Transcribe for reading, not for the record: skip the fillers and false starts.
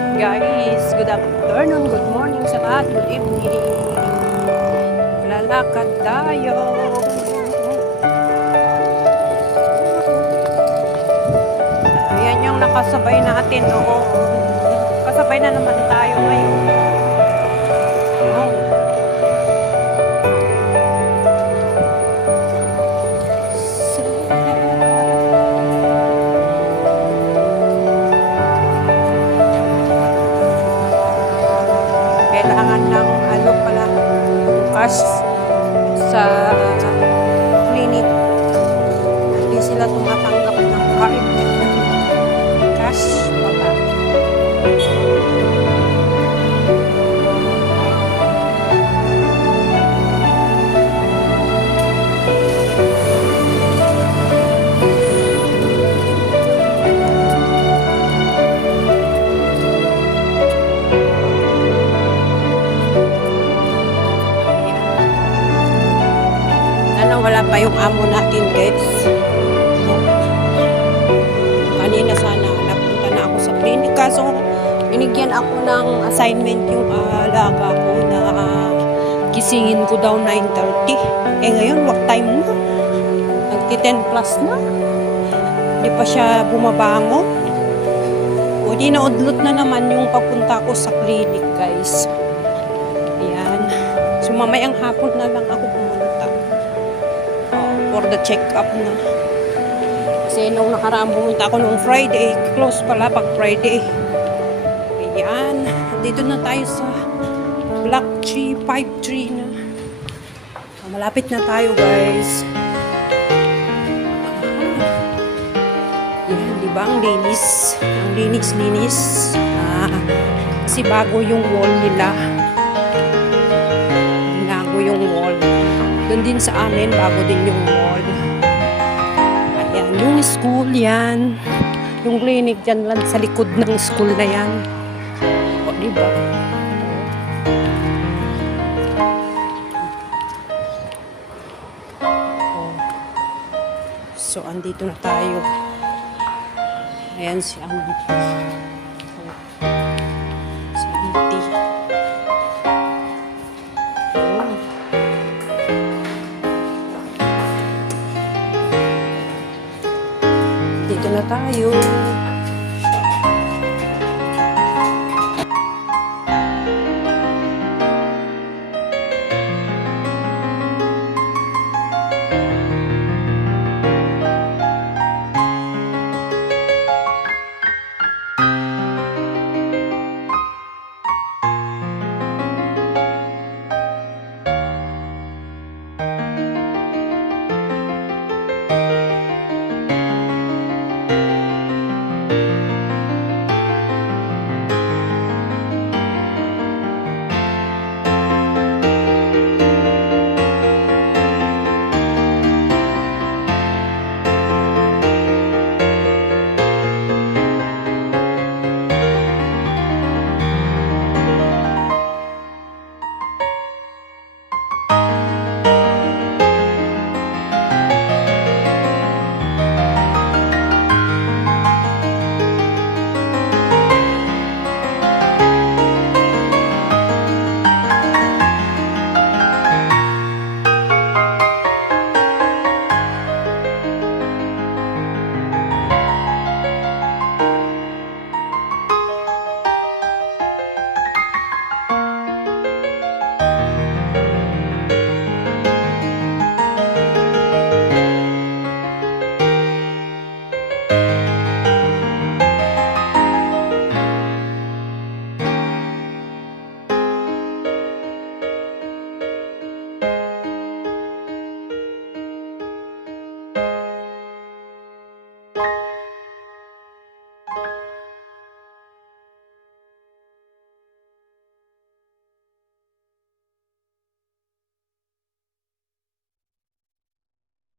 lahat guys. Good afternoon, good morning sa lahat, good evening. Lalakad tayo. Ayan yung nakasabay natin noon. Kasabay na naman tayo ngayon. Kailangan ng ano pala, bukas sa clinic. Hindi sila tumatanggap ng card. Cash, wala. Wala pa yung amo natin guys. Kanina sana napunta na ako sa clinic kaso binigyan ako ng assignment yung alaga ko na gisingin ko daw 9:30. Ngayon what time na? Nagti 10 plus na. Hindi pa siya bumabangon. O di naudlot na naman yung papunta ko sa clinic guys. Ayan. So mamayang hapon na lang ako pumunta. For the check-up na. Kasi nung nakaraan pumunta ako nung Friday, close pala pag Friday. Ayan. Dito na tayo sa Block 353 na. Malapit na tayo guys. Ayan, diba ang linis? Ang linis-linis. Kasi bago yung wall nila. Binago yung wall. Doon din sa amin, bago din yung mall. Ayan, yung school yan. Yung clinic dyan lang sa likod ng school na yan. O, diba? O. So, andito na tayo. Ayan si Andy. Si Andy. Dito na tayo.